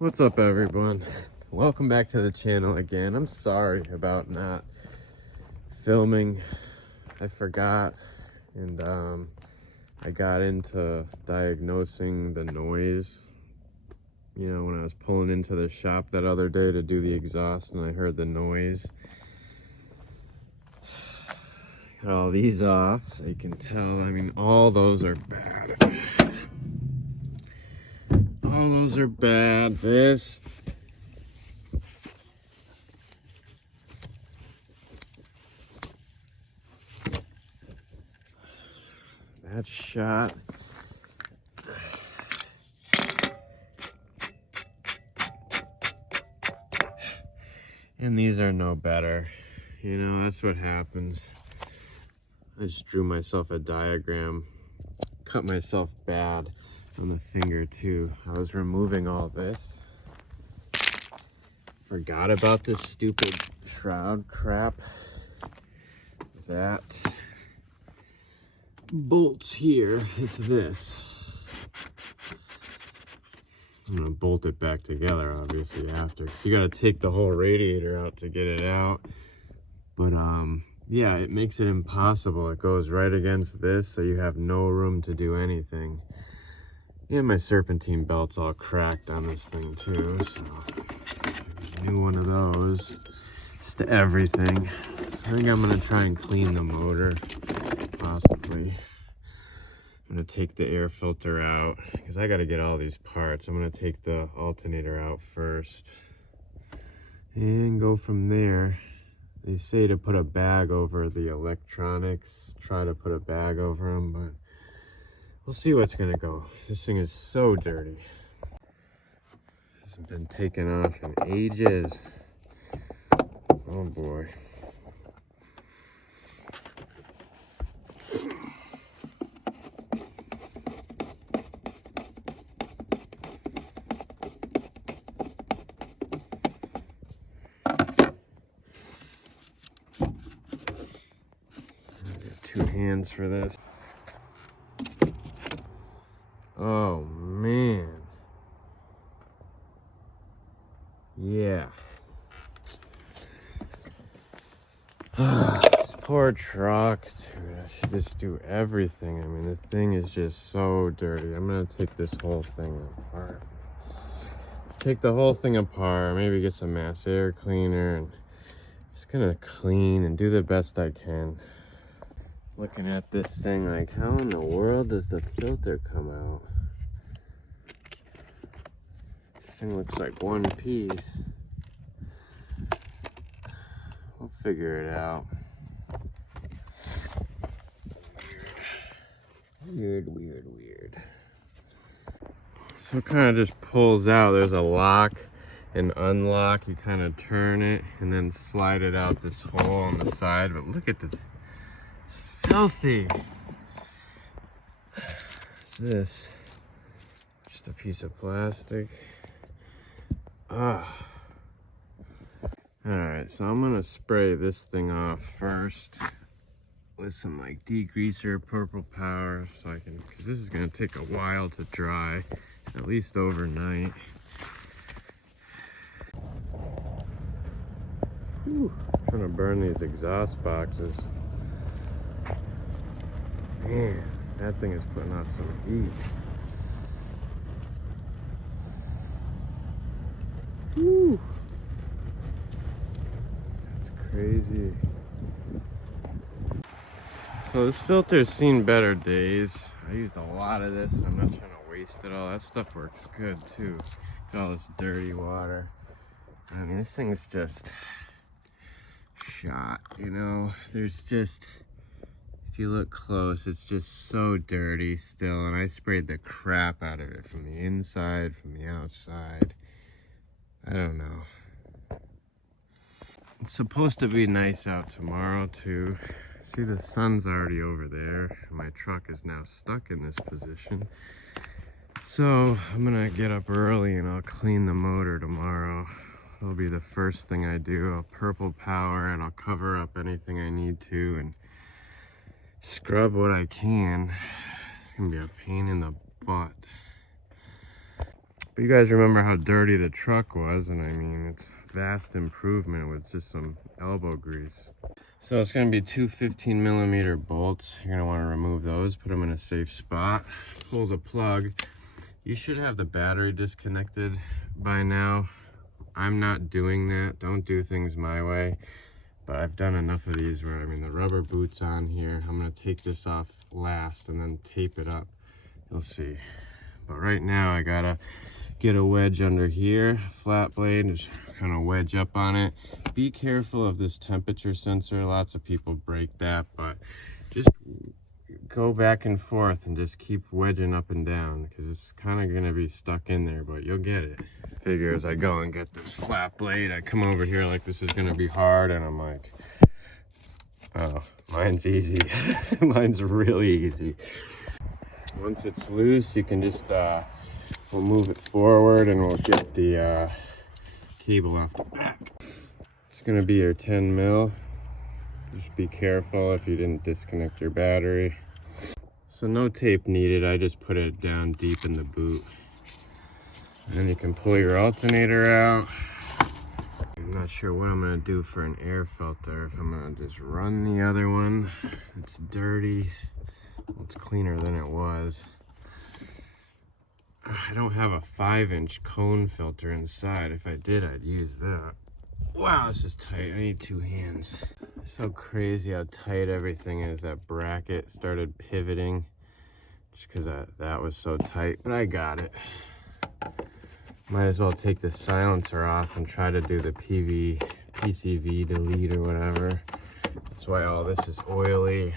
What's up, everyone? Welcome back to the channel again. I'm sorry about not filming. I forgot, and I got into diagnosing the noise. You know, when I was pulling into the shop that other day to do the exhaust, and I heard the noise. Got all these off, so you can tell. I mean, all those are bad. All those are bad. This. That shot. And these are no better. You know, that's what happens. I just drew myself a diagram. Cut myself bad on the finger too. I was removing all this. Forgot about this stupid shroud crap. That bolts here, it's this. I'm gonna bolt it back together obviously after, because you gotta take the whole radiator out to get it out. But yeah, it makes it impossible. It goes right against this, so you have no room to do anything. And my serpentine belt's all cracked on this thing too, so there's a new one of those. Just everything. I think I'm gonna try and clean the motor, possibly. I'm gonna take the air filter out, because I gotta get all these parts. I'm gonna take the alternator out first and go from there. They say to put a bag over the electronics, try to put a bag over them, but we'll see what's gonna go. This thing is so dirty. Hasn't been taken off in ages. Oh boy. Two hands for this. Oh man. Yeah. This poor truck, dude. I should just do everything. I mean, the thing is just so dirty. I'm gonna take this whole thing apart. Take the whole thing apart, maybe get some mass air cleaner, and just gonna clean and do the best I can. Looking at this thing like, how in the world does the filter come out? This thing looks like one piece. We'll figure it out. Weird. So it kind of just pulls out. There's a lock and unlock. You kind of turn it and then slide it out this hole on the side. But look at this. It's filthy. What's this? Just a piece of plastic. Alright, so I'm gonna spray this thing off first with some like degreaser, purple power, so I can, because this is gonna take a while to dry, at least overnight. Whew, trying to burn these exhaust boxes. Man, that thing is putting out some heat. Whew. That's crazy. So this filter's seen better days. I used a lot of this and I'm not trying to waste it all. That stuff works good too. Got all this dirty water. I mean, this thing's just shot, you know? There's just, if you look close, it's just so dirty still, and I sprayed the crap out of it from the inside, from the outside. I don't know. It's supposed to be nice out tomorrow too. See, the sun's already over there. My truck is now stuck in this position. So I'm gonna get up early and I'll clean the motor tomorrow. It'll be the first thing I do. I'll purple power and I'll cover up anything I need to and scrub what I can. It's gonna be a pain in the butt. But you guys remember how dirty the truck was, and I mean, it's vast improvement with just some elbow grease. So it's gonna be two 15mm bolts. You're gonna wanna remove those, put them in a safe spot, pull the plug. You should have the battery disconnected by now. I'm not doing that. Don't do things my way. But I've done enough of these where, I mean, the rubber boot's on here. I'm gonna take this off last and then tape it up. You'll see. But right now I gotta get a wedge under here, flat blade, just kind of wedge up on it. Be careful of this temperature sensor. Lots of people break that, but just go back and forth and just keep wedging up and down, because it's kind of gonna be stuck in there, but you'll get it. Figure as I go and get this flat blade, I come over here like this is gonna be hard, and I'm like, oh, mine's easy. Mine's really easy. Once it's loose, you can just we'll move it forward and we'll get the cable off the back. It's gonna be your 10mm. Just be careful if you didn't disconnect your battery. So no tape needed, I just put it down deep in the boot. And then you can pull your alternator out. I'm not sure what I'm gonna do for an air filter. If I'm gonna just run the other one. It's dirty. Well, it's cleaner than it was. I don't have a 5-inch cone filter inside. If I did, I'd use that. Wow, this is tight. I need 2 hands. So crazy how tight everything is. That bracket started pivoting just because that was so tight, but I got it. Might as well take the silencer off and try to do the PCV delete or whatever. That's why all this is oily.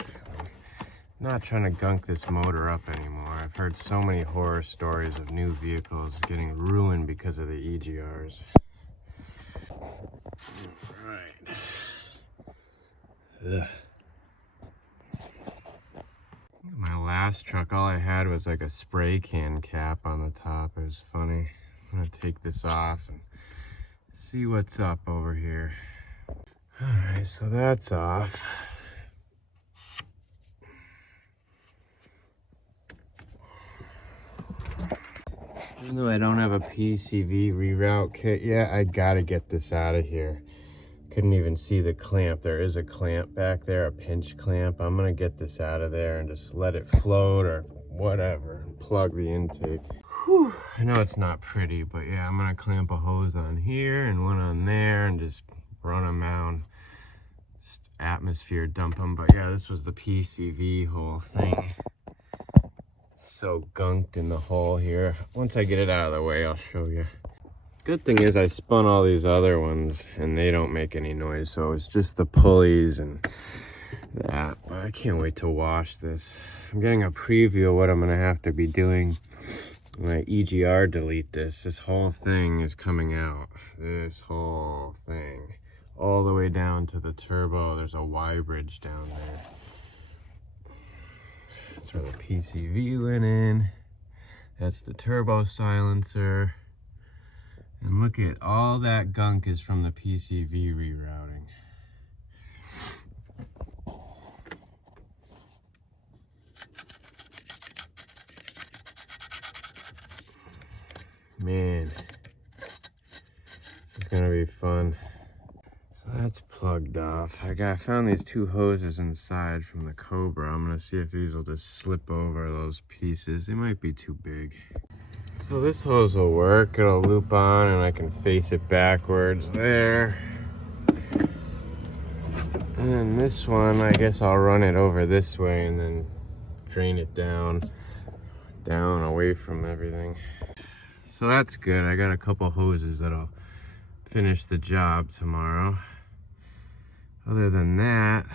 I'm not trying to gunk this motor up anymore. I've heard so many horror stories of new vehicles getting ruined because of the EGRs. Right. Ugh. My last truck, all I had was like a spray can cap on the top. It was funny. I'm gonna take this off and see what's up over here. All right, so that's off. Even though I don't have a PCV reroute kit yet, I gotta get this out of here. Couldn't even see the clamp. There is a clamp back there, a pinch clamp. I'm gonna get this out of there and just let it float or whatever, and plug the intake. Whew. I know it's not pretty, but yeah, I'm gonna clamp a hose on here and one on there and just run them down. Just atmosphere dump them. But yeah, this was the PCV whole thing. So gunked in the hole here. Once I get it out of the way, I'll show you. Good thing is I spun all these other ones and they don't make any noise, so it's just the pulleys and that. But I can't wait to wash this. I'm getting a preview of what I'm gonna have to be doing when I EGR delete this. This whole thing is coming out. This whole thing. All the way down to the turbo. There's a Y bridge down there. That's where the PCV went in. That's the turbo silencer. And look at all that gunk is from the PCV rerouting. Man, this is gonna be fun. So that's plugged off. I found these 2 hoses inside from the Cobra. I'm gonna see if these will just slip over those pieces. They might be too big. So this hose will work. It'll loop on and I can face it backwards there. And then this one, I guess I'll run it over this way and then drain it down away from everything. So that's good. I got a couple hoses that'll finish the job tomorrow. Other than that,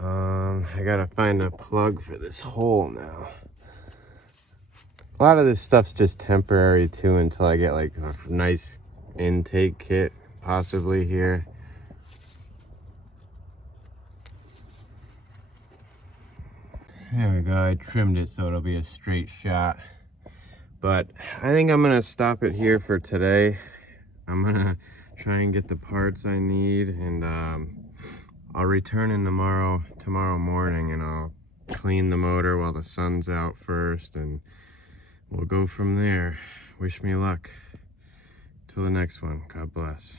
I gotta find a plug for this hole now. A lot of this stuff's just temporary too until I get like a nice intake kit possibly here. There we go, I trimmed it so it'll be a straight shot. But I think I'm gonna stop it here for today. I'm gonna try and get the parts I need, and I'll return in tomorrow morning and I'll clean the motor while the sun's out first, and we'll go from there. Wish me luck. Till the next one, God bless.